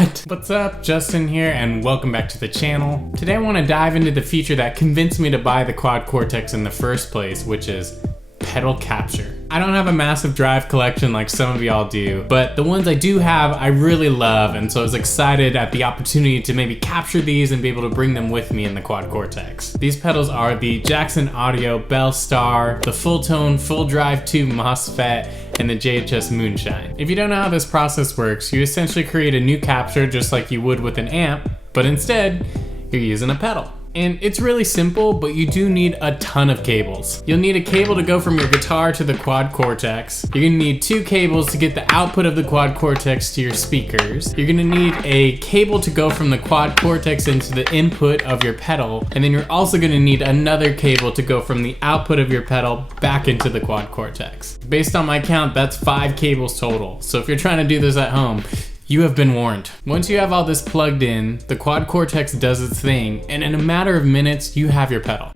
What? What's up? Justin here, and welcome back to the channel. Today I want to dive into the feature that convinced me to buy the Quad Cortex in the first place, which is pedal capture. I don't have a massive drive collection like some of y'all do, but the ones I do have I really love, and so I was excited at the opportunity to maybe capture these and be able to bring them with me in the Quad Cortex. These pedals are the Jackson Audio Belle Starr, the Fulltone Full Drive 2 MOSFET, and the JHS Moonshine. If you don't know how this process works, you essentially create a new capture just like you would with an amp, but instead, you're using a pedal. And it's really simple, but you do need a ton of cables. You'll need a cable to go from your guitar to the Quad Cortex. You're gonna need 2 cables to get the output of the Quad Cortex to your speakers. You're gonna need a cable to go from the Quad Cortex into the input of your pedal. And then you're also gonna need another cable to go from the output of your pedal back into the Quad Cortex. Based on my count, that's 5 cables total. So if you're trying to do this at home, you have been warned. Once you have all this plugged in, the Quad Cortex does its thing, and in a matter of minutes, you have your pedal.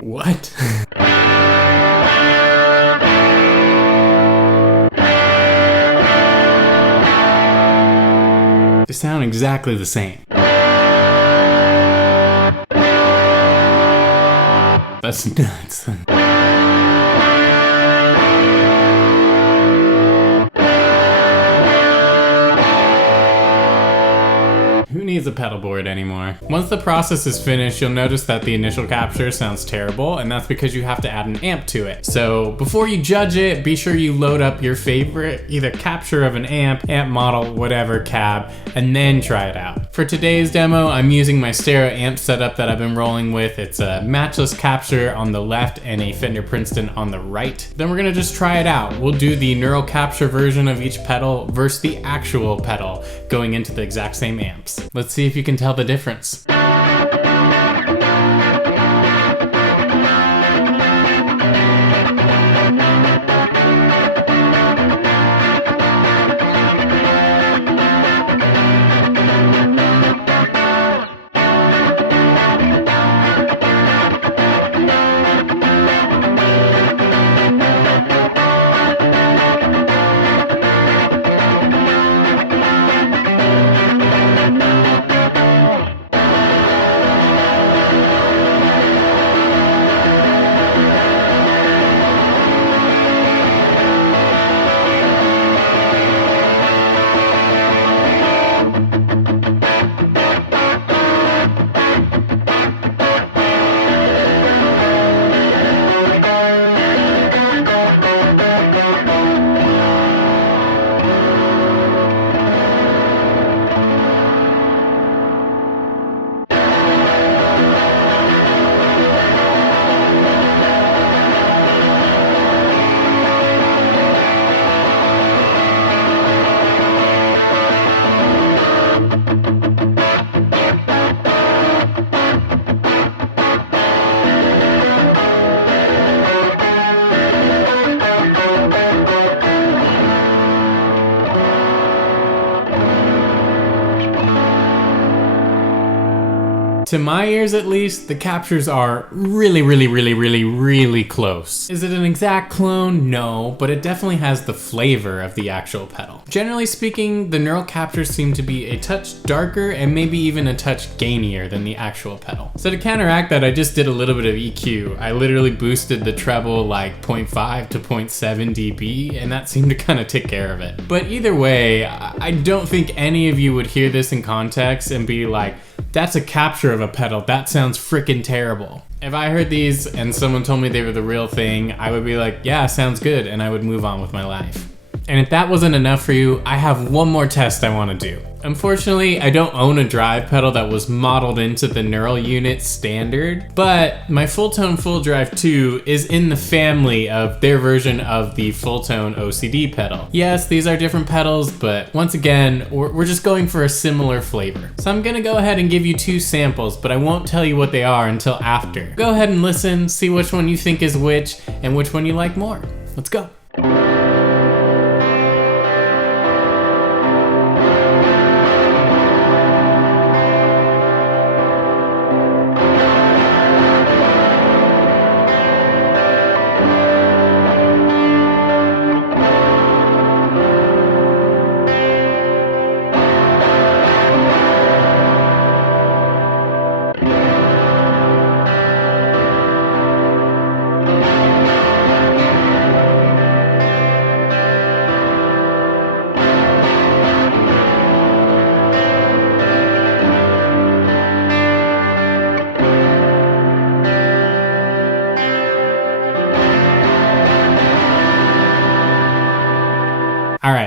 What? They sound exactly the same. That's nuts. Who needs a pedal board anymore? Once the process is finished, you'll notice that the initial capture sounds terrible, and that's because you have to add an amp to it. So before you judge it, be sure you load up your favorite either capture of an amp model, whatever cab, and then try it out. For today's demo, I'm using my stereo amp setup that I've been rolling with. It's a matchless capture on the left and a Fender Princeton on the right. Then we're gonna just try it out. We'll do the neural capture version of each pedal versus the actual pedal going into the exact same amps. Let's see if you can tell the difference. To my ears at least, the captures are really close. Is it an exact clone? No, but it definitely has the flavor of the actual pedal. Generally speaking, the neural captures seem to be a touch darker and maybe even a touch gainier than the actual pedal. So to counteract that, I just did a little bit of EQ. I literally boosted the treble like 0.5 to 0.7 dB, and that seemed to kind of take care of it. But either way, I don't think any of you would hear this in context and be like, that's a capture of a pedal, that sounds freaking terrible. If I heard these and someone told me they were the real thing, I would be like, yeah, sounds good, and I would move on with my life. And if that wasn't enough for you, I have one more test I want to do. Unfortunately, I don't own a drive pedal that was modeled into the neural unit standard, but my Fulltone Full Drive 2 is in the family of their version of the Fulltone OCD pedal. Yes, these are different pedals, but once again, we're just going for a similar flavor. So I'm gonna go ahead and give you 2 samples, but I won't tell you what they are until after. Go ahead and listen, see which one you think is which, and which one you like more. Let's go.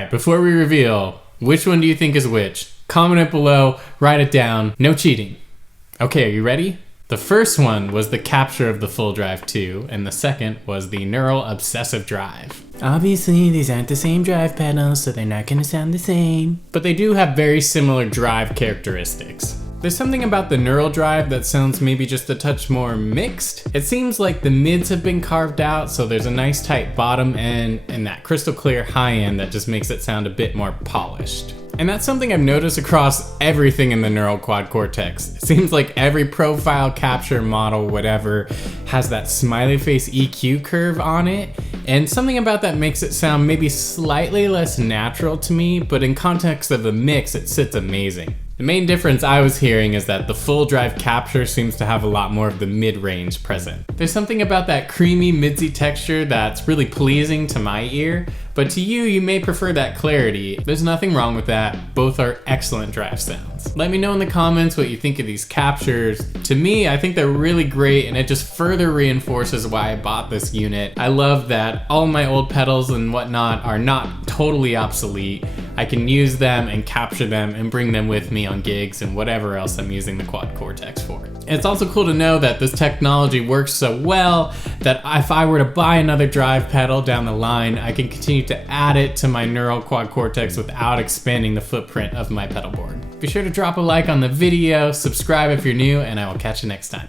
right, before we reveal, which one do you think is which? Comment it below, write it down, no cheating. Okay, are you ready? The first one was the capture of the full drive 2, and the second was the neural obsessive drive. Obviously, these aren't the same drive pedals, so they're not gonna sound the same. But they do have very similar drive characteristics. There's something about the neural drive that sounds maybe just a touch more mixed. It seems like the mids have been carved out, so there's a nice tight bottom end and that crystal clear high end that just makes it sound a bit more polished. And that's something I've noticed across everything in the neural Quad Cortex. It seems like every profile, capture, model, whatever, has that smiley face EQ curve on it. And something about that makes it sound maybe slightly less natural to me, but in context of the mix, it sits amazing. The main difference I was hearing is that the full drive capture seems to have a lot more of the mid-range present. There's something about that creamy midsy texture that's really pleasing to my ear, but to you, you may prefer that clarity. There's nothing wrong with that. Both are excellent drive sounds. Let me know in the comments what you think of these captures. To me, I think they're really great, and it just further reinforces why I bought this unit. I love that all my old pedals and whatnot are not totally obsolete. I can use them and capture them and bring them with me on gigs and whatever else I'm using the Quad Cortex for. And it's also cool to know that this technology works so well that if I were to buy another drive pedal down the line, I can continue to add it to my neural Quad Cortex without expanding the footprint of my pedal board. Be sure to drop a like on the video, subscribe if you're new, and I will catch you next time.